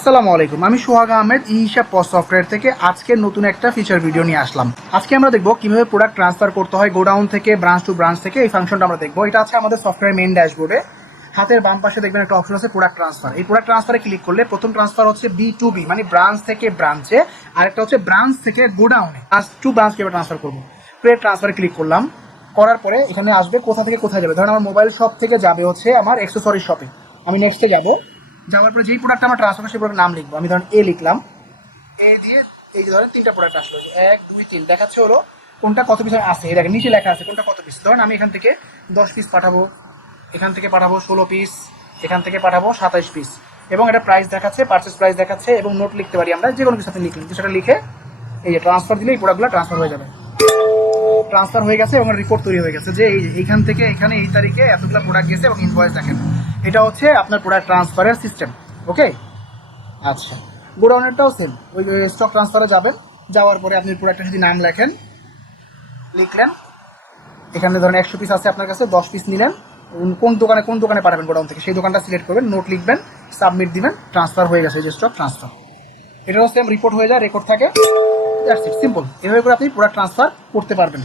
আসসালামু আলাইকুম। আমি সোহাগ আহমেদ ই হিসাব পস্ট সফটওয়্যার থেকে আজকে নতুন একটা ফিচার ভিডিও নিয়ে আসলাম। আজকে আমরা দেখব কীভাবে প্রোডাক্ট ট্রান্সফার করতে হয় গোডাউন থেকে ব্রাঞ্চ টু ব্রাঞ্চ থেকে, এই ফাংশনটা আমরা দেখব। এটা আছে আমাদের সফটওয়্যার মেইন ড্যাশবোর্ডে হাতের বাম পাশে দেখবেন একটা অপশন আছে প্রোডাক্ট ট্রান্সফার এই প্রোডাক্ট ট্রান্সফারে ক্লিক করলে প্রথম ট্রান্সফার হচ্ছে বি টু বি মানে ব্রাঞ্চ থেকে ব্রাঞ্চে আরেকটা হচ্ছে ব্রাঞ্চ থেকে গোডাউনে। ব্রাঞ্চ টু ব্রাঞ্চ কীভাবে ট্রান্সফার করব? প্রে ট্রান্সফারে ক্লিক করলাম। করার পরে এখানে আসবে কোথা থেকে কোথায় যাবে? ধরেন আমার মোবাইল শপ থেকে যাবে হচ্ছে আমার এক্সেসরি শপে আমি নেক্সটে যাব। যাওয়ার পরে যেই প্রোডাক্ট আমার ট্রান্সফার সেই প্রোডাক্ট নাম লিখব। আমি ধরেন এ লিখলাম। এ দিয়ে এই যে ধরেন তিনটা প্রোডাক্ট আসলো এক, দুই, তিন। দেখাচ্ছে হলো কোনটা কত পিস আছে। এই দেখেন, নিচে লেখা আছে কোনটা কত পিস ধরেন আমি এখান থেকে দশ পিস পাঠাবো। এখান থেকে পাঠাবো ষোলো পিস এখান থেকে পাঠাবো সাতাইশ পিস এবং এটা প্রাইস দেখাচ্ছে পার্চেস প্রাইস দেখাচ্ছে এবং নোট লিখতে পারি আমরা যে কোনো কিছু আপনি লিখলেন সেটা লিখে এই যে ট্রান্সফার দিলে এই প্রোডাক্টগুলো ট্রান্সফার হয়ে যাবে। ট্রান্সফার হয়ে গেছে এবং রিপোর্ট তৈরি হয়ে গেছে যে এই এইখান থেকে এখানে এই তারিখে এতগুলো প্রোডাক্ট গেছে এবং ইনভয়েস দেখেন। এটা হচ্ছে আপনার প্রোডাক্ট ট্রান্সফারের সিস্টেম ওকে আচ্ছা। গোডাউনেরটাও সেম ওই স্টক ট্রান্সফারে যাবেন, যাওয়ার পরে আপনি প্রোডাক্টের যদি নাম লেখেন, লিখলেন, এখানে ধরেন একশো পিস আছে আপনার কাছে, দশ পিস নিলেন কোন দোকানে কোন দোকানে পাঠাবেন গোডাউন থেকে? সেই দোকানটা সিলেক্ট করবেন নোট লিখবেন সাবমিট দিবেন ট্রান্সফার হয়ে গেছে যে স্টক ট্রান্সফার এটাও সেম রিপোর্ট হয়ে যায় রেকর্ড থাকে সিম্পল এভাবে করে আপনি প্রোডাক্ট ট্রান্সফার করতে পারবেন।